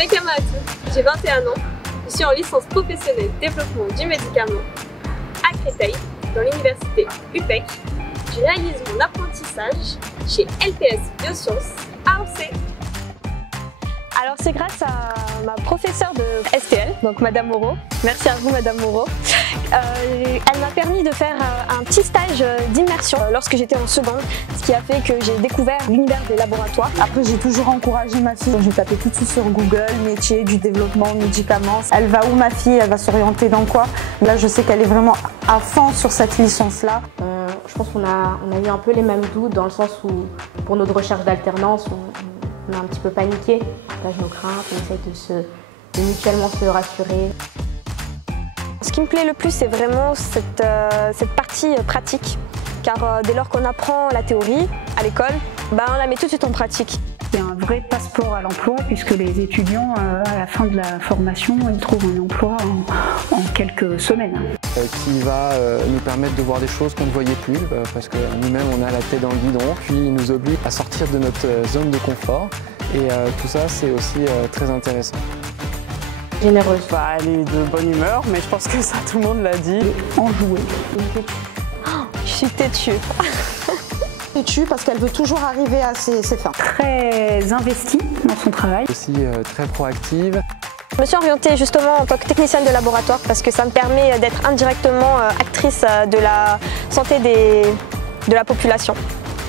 Mekama Atou, j'ai 21 ans, je suis en licence professionnelle développement du médicament à Créteil, dans l'université UPEC. Je réalise mon apprentissage chez LPS Biosciences à Orsay. Alors c'est grâce à ma professeure de STL, donc Madame Moreau. Merci à vous Madame Moreau. Elle m'a permis de faire un petit stage d'immersion lorsque j'étais en seconde, ce qui a fait que j'ai découvert l'univers des laboratoires. Après j'ai toujours encouragé ma fille, j'ai tapé tout de suite sur Google, métier du développement, médicaments. Elle va où ma fille? Elle va s'orienter dans quoi? Là je sais qu'elle est vraiment à fond sur cette licence-là. Je pense qu'on a eu un peu les mêmes doutes dans le sens où pour notre recherche d'alternance, on a un petit peu paniqué, on partage nos craintes, on essaye de mutuellement se rassurer. Ce qui me plaît le plus, c'est vraiment cette partie pratique, car dès lors qu'on apprend la théorie à l'école, on la met tout de suite en pratique. C'est un vrai passeport à l'emploi puisque les étudiants, à la fin de la formation, ils trouvent un emploi en quelques semaines. Qui va nous permettre de voir des choses qu'on ne voyait plus parce que nous-mêmes on a la tête dans le guidon, puis il nous oblige à sortir de notre zone de confort et tout ça c'est aussi très intéressant. Généreuse. Elle est de bonne humeur, mais je pense que ça tout le monde l'a dit. Enjouée. Je suis têtue. Têtue parce qu'elle veut toujours arriver à ses fins. Très investie dans son travail. Aussi très proactive. Je me suis orientée justement en tant que technicienne de laboratoire parce que ça me permet d'être indirectement actrice de la santé de la population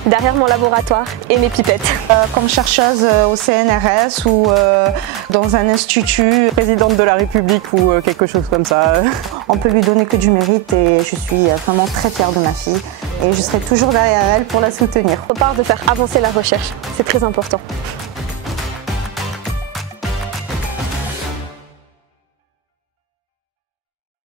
derrière mon laboratoire et mes pipettes. Comme chercheuse au CNRS ou dans un institut, Présidente de la République ou quelque chose comme ça. On peut lui donner que du mérite et je suis vraiment très fière de ma fille et je serai toujours derrière elle pour la soutenir. On part de faire avancer la recherche, c'est très important.